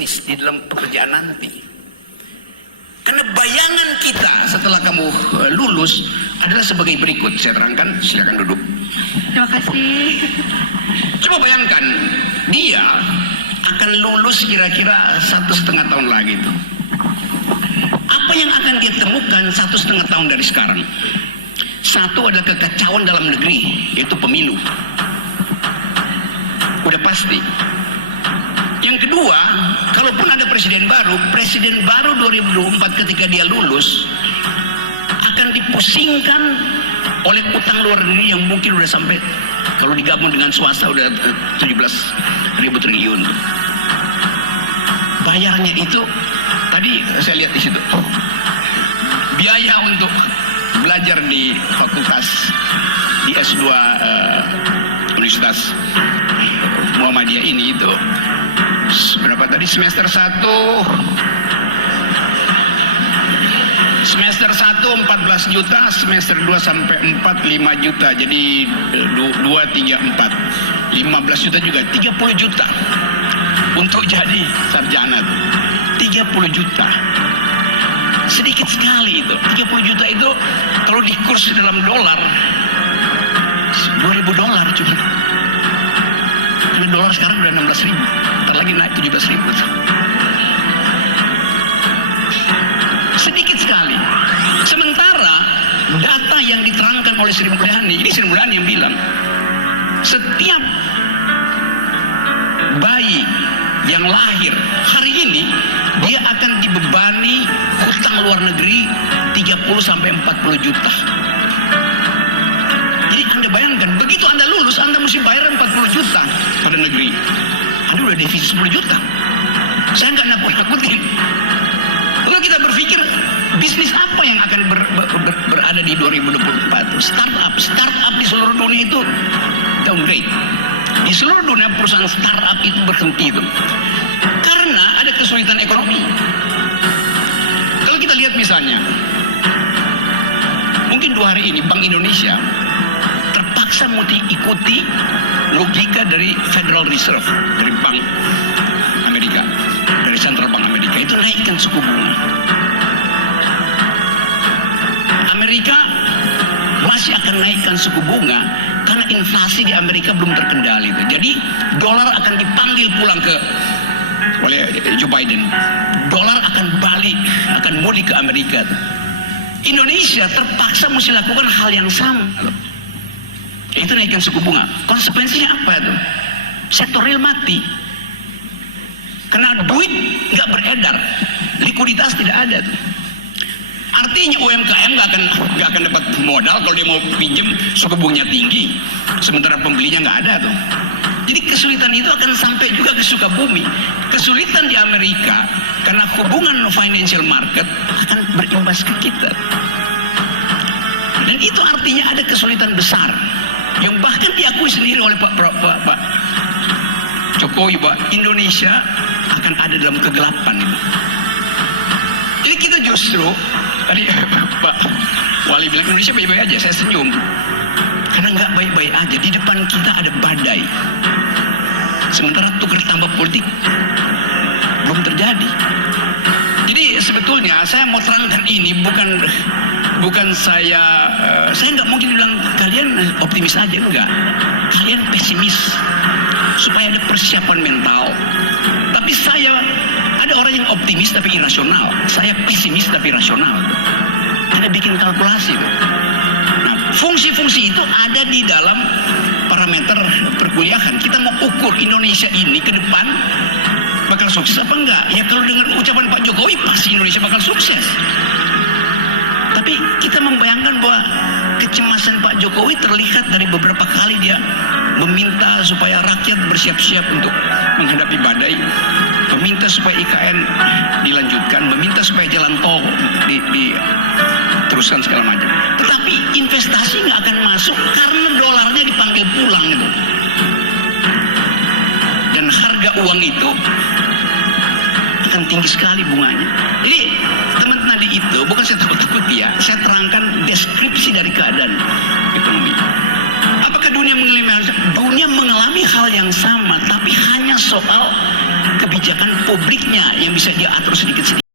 di dalam pekerjaan nanti. Karena bayangan kita setelah kamu lulus adalah sebagai berikut. Saya terangkan, silakan duduk. Terima kasih. Coba bayangkan, dia akan lulus kira-kira 1,5 tahun lagi itu. Apa yang akan dia temukan 1,5 tahun dari sekarang? Satu adalah kekacauan dalam negeri, yaitu pemilu. Udah pasti. Yang kedua, kalaupun ada presiden baru 2024 ketika dia lulus akan dipusingkan oleh utang luar negeri yang mungkin udah sampai, kalau digabung dengan swasta udah 17.000 triliun. Bayarnya itu tadi saya lihat di situ, biaya untuk belajar di fakultas di S2 Universitas Muhammadiyah ini itu berapa tadi? Semester 1 14 juta, semester 2 sampai 4 5 juta, jadi 2, 3, 4 15 juta juga, 30 juta untuk jadi sarjana. 30 juta sedikit sekali itu. 30 juta itu kalau dikurs dalam dolar $2.000 cuma. Karena dolar sekarang udah 16.000, ntar lagi naik 17.000. Sedikit sekali. Sementara data yang diterangkan oleh Sri Mulyani, ini Sri Mulyani yang bilang, setiap bayi yang lahir hari ini dia akan dibebani hutang luar negeri 30-40 juta. Jadi Anda bayangkan, begitu Anda lulus, Anda mesti bayar 40 juta pada negeri. Anda udah defisit 10 juta. Saya nggak nakut-nakutin. Lalu kita berpikir, bisnis apa yang akan berada di 2024? Startup di seluruh dunia itu downgrade. Di seluruh dunia perusahaan startup itu berhenti itu. Karena ada kesulitan ekonomi. Kalau kita lihat misalnya, mungkin 2 hari ini Bank Indonesia terpaksa ikuti logika dari Federal Reserve, dari Bank Amerika, dari Central Bank Amerika, itu naikkan suku bunga. Amerika masih akan naikkan suku bunga karena inflasi di Amerika belum terkendali itu. Jadi dolar akan dipanggil pulang oleh Joe Biden. Dolar akan balik, akan mudik ke Amerika. Indonesia terpaksa mesti lakukan hal yang sama, yaitu naikkan suku bunga. Konsekuensinya apa itu? Sektor real mati. Karena duit nggak beredar, likuiditas tidak ada tuh. Artinya UMKM nggak akan dapat modal kalau dia mau pinjam, suku bunganya tinggi, sementara pembelinya nggak ada tuh. Jadi kesulitan itu akan sampai juga ke Sukabumi. Kesulitan di Amerika karena hubungan financial market akan berimbas ke kita. Dan itu artinya ada kesulitan besar yang bahkan diakui sendiri oleh Pak Jokowi, bahwa Indonesia akan ada dalam kegelapan. Jadi kita justru, tadi Pak Wali bilang Indonesia baik-baik aja, saya senyum. Karena nggak baik-baik aja, di depan kita ada badai. Sementara tukar tambah politik belum terjadi. Jadi sebetulnya saya mau terangkan ini bukan saya nggak mungkin bilang kalian optimis aja, enggak. Kalian pesimis supaya ada persiapan mental. Tapi ada orang yang optimis tapi irasional. Saya pesimis tapi rasional. Kita bikin kalkulasi. Nah, fungsi-fungsi itu ada di dalam parameter perkuliahan. Kita mau ukur Indonesia ini ke depan bakal sukses apa enggak? Ya kalau dengar ucapan Pak Jokowi pasti Indonesia bakal sukses. Tapi kita membayangkan bahwa kecemasan Pak Jokowi terlihat dari beberapa kali dia meminta supaya rakyat bersiap-siap untuk menghadapi badai, meminta supaya IKN dilanjutkan, meminta supaya jalan tol diteruskan segala macam. Tetapi investasi nggak akan masuk karena dolarnya dipanggil pulang itu. Dan harga uang itu akan tinggi sekali bunganya. Jadi teman-teman tadi itu bukan saya takut-takut ya, saya terangkan deskripsi dari keadaan ekonomi. Apakah dunia mengalami hal yang sama, tapi hanya soal kebijakan publiknya yang bisa diatur sedikit-sedikit.